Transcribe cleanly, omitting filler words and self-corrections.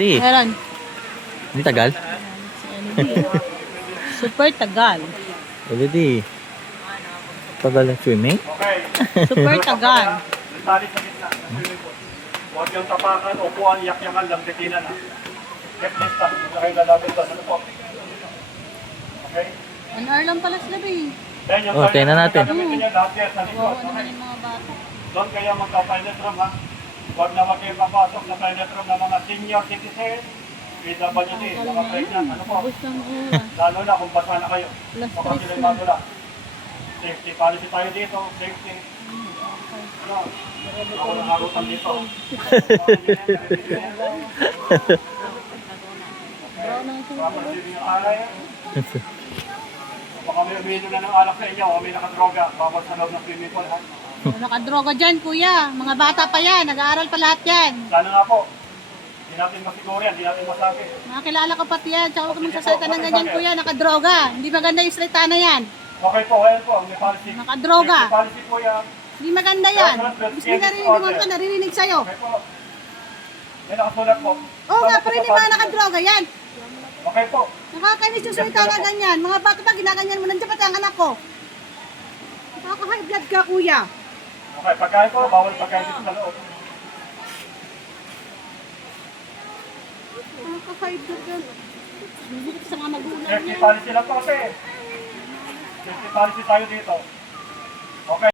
Di. Meron. Hindi tagal. Super tagal. Pwede di. Tagal ng swimming. Super tagal. Tali sa gitna. Huwag yung tapakan, upuan, yak-yakan lang, detinan na. Left distance, kayo lalapit doon. Ano po? Okay? 1 hour lang pala sila eh. Then yung Oh, tingnan natin. gagamitin niyo lahat yan sa likod. Oo naman yung mga bata. Doon kayo magka-pilot room ha. Huwag na kayo papasok sa pilot room ng mga senior citizen, PWD, mga pregnant, ano po. Ubus ng oras. Lalo na kung basa na kayo. Plus Baka 3 sila na. magula. Safety policy tayo dito, safety. Ano? Ako ng harutan dito. Brown ng Baka masibing ang alay. Baka may umiinom na ng alak sa inyo, o may nakadroga, bawal sa loob ng swimming pool ha. Nakadroga dyan, kuya. Mga bata pa yan. Nag-aaral pa lahat yan. Sana nga po. Hindi natin masiguro yan, hindi natin masabi. Nakakilala ko pati yan. Tsaka huwag ka magsasalita ng ganyan, kuya. Nakadroga. Hindi maganda yung salita na yan. Okay po, ayan po, may policy. Nakadroga. May policy po yan. Hindi maganda yan. Mas may narinig ka, naririnig sa'yo. Okay po. May nakasulat po. Oo nga, pero hindi mga nakadroga yan. Okay po. Nakakainis yung salita na ganyan. Mga bata pa, ginaganyan mo. Nandiyan pati ang anak ko. Nakaka-high blood ka, kuya. Okay, pagkain po, bawal pagkain dito sa loob. Nakaka-high blood ka. Hindi sa mga magulang Safety niya. policy lang po kasi. Safety policy tayo dito. Okay.